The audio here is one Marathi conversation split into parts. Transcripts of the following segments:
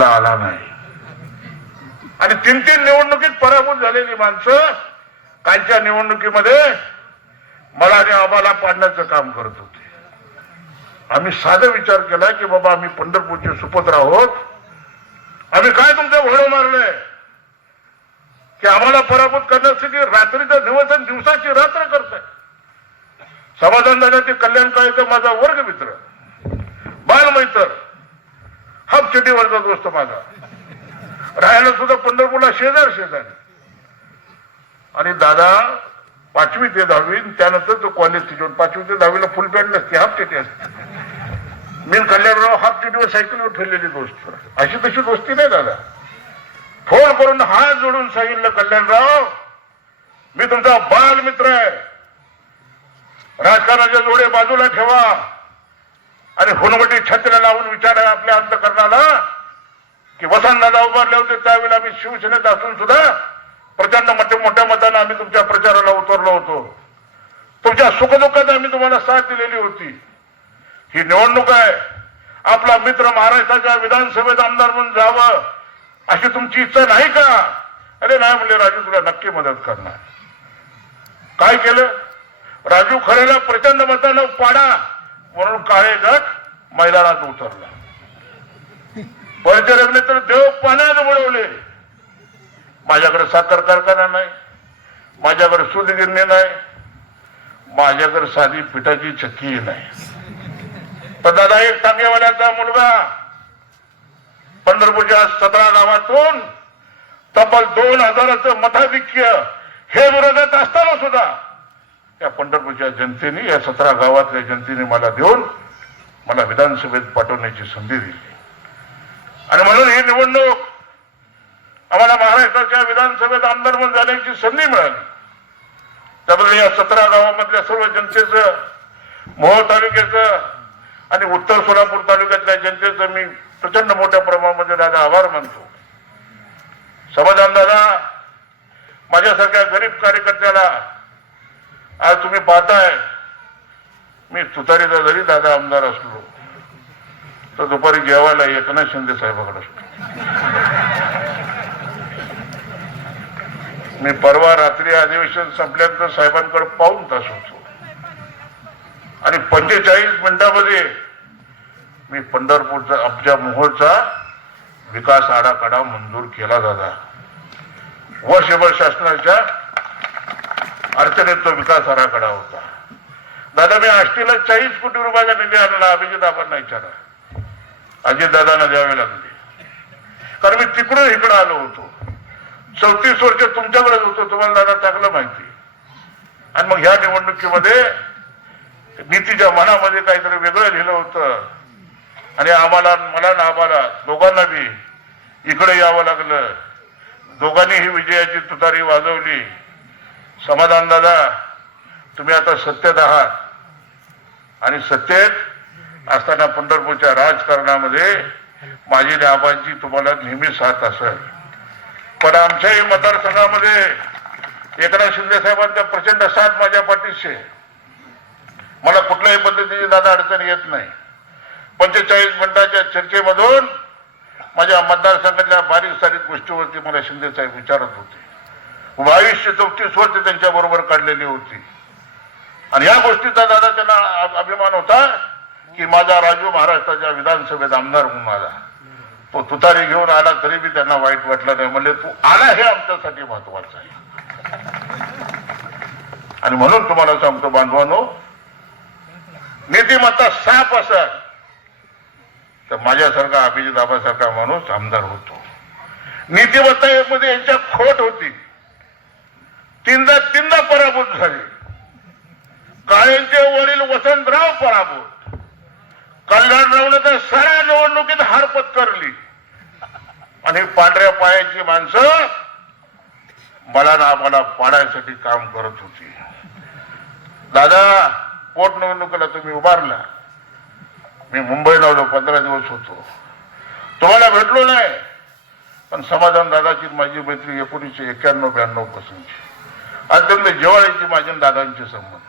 ला आला नाही. आणि तीन तीन निवडणुकीत पराभूत झालेली माणसं कालच्या निवडणुकीमध्ये मला आणि आम्हाला पाडण्याचं काम करत होते. आम्ही साधा विचार केला की बाबा आम्ही पंढरपूरचे सुपुत्र आहोत. आम्ही काय तुमचं घोडं मारलंय? की आम्हाला पराभूत करण्यासाठी रात्रीचा दिवस आणि दिवसाची रात्र करताय? समाधान झाल्या ते कल्याण काळेचा माझा वर्ग मित्र बालमैत्र हाफ दोस्त माझा. राहायला सुद्धा पंढरपूरला शेजार शेजारी. आणि दादा पाचवी ते दहावी त्यानंतर तो कॉलेज शिकवून पाचवी ते दहावीला फुल पॅन्ट नसते हाफ टेटी असते. मी कल्याणराव हाफ टेटीवर सायकलवर फिरलेली दोस्त अशी तशी दोस्ती नाही दादा. फोन करून हात जोडून सांगितलं कल्याणराव मी तुमचा बालमित्र आहे. राजकारणाच्या जोडे बाजूला ठेवा. आणि हुनवटी छत्र्या लावून विचार आहे आपल्या अंतकरणाला की वसंतदादा उभारले होते त्यावेळेला आम्ही शिवसेनेत असून सुद्धा प्रचंड मोठ्या मोठ्या मतानं आम्ही तुमच्या प्रचाराला उतरलो होतो. तुमच्या सुखदुःखात आम्ही तुम्हाला साथ दिलेली होती. ही निवडणूक आहे. आपला मित्र महाराष्ट्राच्या विधानसभेत आमदार म्हणून जावं अशी तुमची इच्छा नाही का? अरे नाही म्हणले राजू तुला नक्की मदत करणार. काय केलं? राजू खरेला प्रचंड मतानं पाडा म्हणून काळे गट मैदानात उतरला. परिचारकने तर देव पाण्यात बुडवले. माझ्याकडे साखर कारखाना नाही. माझ्याकडे सूतगिरणी नाही. माझ्याकडे साधी पिठाची चक्की नाही. तर दादा एक टांगेवाल्याचा मुलगा पंढरपूरच्या सतरा गावातून तब्बल दोन हजाराचं मताधिक्य हे विरोधात असताना सुद्धा या पंढरपूरच्या जनतेने या सतरा गावातल्या जनतेने मला देऊन मला विधानसभेत पाठवण्याची संधी दिली. आणि म्हणून ही निवडणूक आम्हाला महाराष्ट्राच्या विधानसभेत आमदार म्हणून जाण्याची संधी मिळाली. त्याबद्दल या सतरा गावामधल्या सर्व जनतेचं मोहोळ तालुक्याचं आणि उत्तर सोलापूर तालुक्यातल्या जनतेचं मी प्रचंड मोठ्या प्रमाणामध्ये दादा आभार मानतो. समाधान दादा माझ्यासारख्या गरीब कार्यकर्त्याला आज तुम्ही पाहताय. मी तुतारीचा जरी दादा आमदार असलो तर दुपारी जेवायला एकनाथ शिंदे साहेबाकडे. असतो मी परवा रात्री अधिवेशन संपल्यानंतर साहेबांकडे पाऊन तास होतो. आणि पंचेचाळीस मिनिटामध्ये मी पंढरपूरचा अब्जा मोहोळचा विकास आराखडा मंजूर केला दादा. वर्षभर शासनाच्या अडचणीत तो विकास आराखडा होता. दादा मी आष्टीला चाळीस कोटी रुपयाचा निधी आणला अभिजित आपण विचारा अजितदादांना द्यावे लागले. कारण मी तिकडून इकडे आलो होतो. चौतीस वर्ष तुमच्याकडेच होतो तुम्हाला दादा चांगलं माहिती. आणि मग ह्या निवडणुकीमध्ये नीतीच्या मनामध्ये काहीतरी वेगळं लिहिलं होतं. आणि आम्हाला मला ना आम्हाला दोघांना बी इकडे यावं लागलं. दोघांनी ही विजयाची तुतारी वाजवली. समाधान दादा तुम्ही आता सत्तेत आहात. आणि सत्तेत असताना पंढरपूरच्या राजकारणामध्ये माझी आणि आबांची तुम्हाला नेहमी साथ असेल. पण आमच्याही मतदारसंघामध्ये एकनाथ शिंदे साहेबांचा प्रचंड साथ माझ्या पाठीशी मला कुठल्याही पद्धतीची दादा अडचण येत नाही. पंचेचाळीस मिनिटाच्या चर्चेमधून माझ्या मतदारसंघातल्या बारीक सारीक गोष्टीवरती मला शिंदे साहेब विचारत होते. बावीस ते चौतीस वर्ष त्यांच्या बरोबर काढलेली होती. आणि या गोष्टीचा दादा त्यांना अभिमान होता. की माझा राजू महाराष्ट्राच्या विधानसभेत आमदार म्हणून आला. तो तुतारी घेऊन आला तरी बी त्यांना वाईट वाटलं नाही. म्हणजे तू आला हे आमच्यासाठी महत्वाचं आहे. आणि म्हणून तुम्हाला सांगतो बांधवानो नीतिमत्ता साफ असत तर माझ्यासारखा अभिजित आबासारखा माणूस आमदार होतो. नीतिमत्तेमध्ये यांच्या खोट होती. तीनदा तीनदा पराभूत झाली. काळेंचे वडील वसंतराव पराभूत. कल्याणरावनं तर साऱ्या निवडणुकीत हार पत्करली आणि पांढऱ्या पायाची माणसं मला ना आम्हाला पाडायसाठी काम करत होती. दादा पोटनिवडणुकीला तुम्ही उभारला. मी मुंबईला होतो पंधरा दिवस होतो. तुम्हाला भेटलो नाही. पण समाधान दादाची माझी मैत्री एकोणीसशे एक्क्याण्णव ब्याण्णव पासूनची. अत्यंत जेवायची माझी दादांचे संबंध.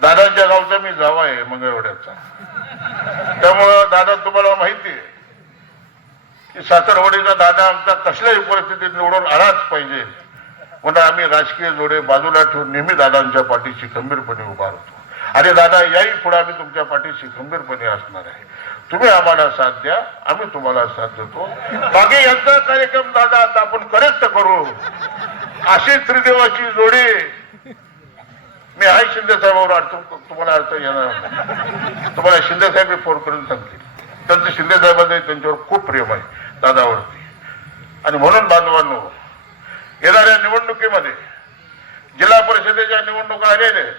दादांच्या गावचा मी जावा आहे मंगळवेड्याचा त्यामुळं दादा तुम्हाला माहिती आहे की सासरवाडीचा दादा आमचा कसल्याही परिस्थितीत निवडून आलाच पाहिजे. म्हणून आम्ही राजकीय जोडे बाजूला ठेवून नेहमी दादांच्या पाठीशी खंबीरपणे उभा होतो आणि दादा याही पुढे आम्ही तुमच्या पाठीशी खंबीरपणे असणार आहे. तुम्ही आम्हाला साथ द्या आम्ही तुम्हाला साथ देतो. बाकी यांचा कार्यक्रम दादा आता आपण करेक्ट करू. अशी त्रिदेवाची जोडी मी आहे शिंदे साहेबावर अडचण तुम्हाला अडचण येणार तुम्हाला शिंदे साहेब फोन करून सांगतील त्यांचं शिंदे साहेबांचं त्यांच्यावर खूप प्रेम आहे दादावरती. आणि म्हणून बांधवांनो येणाऱ्या निवडणुकीमध्ये जिल्हा परिषदेच्या निवडणुका आलेल्या आहेत.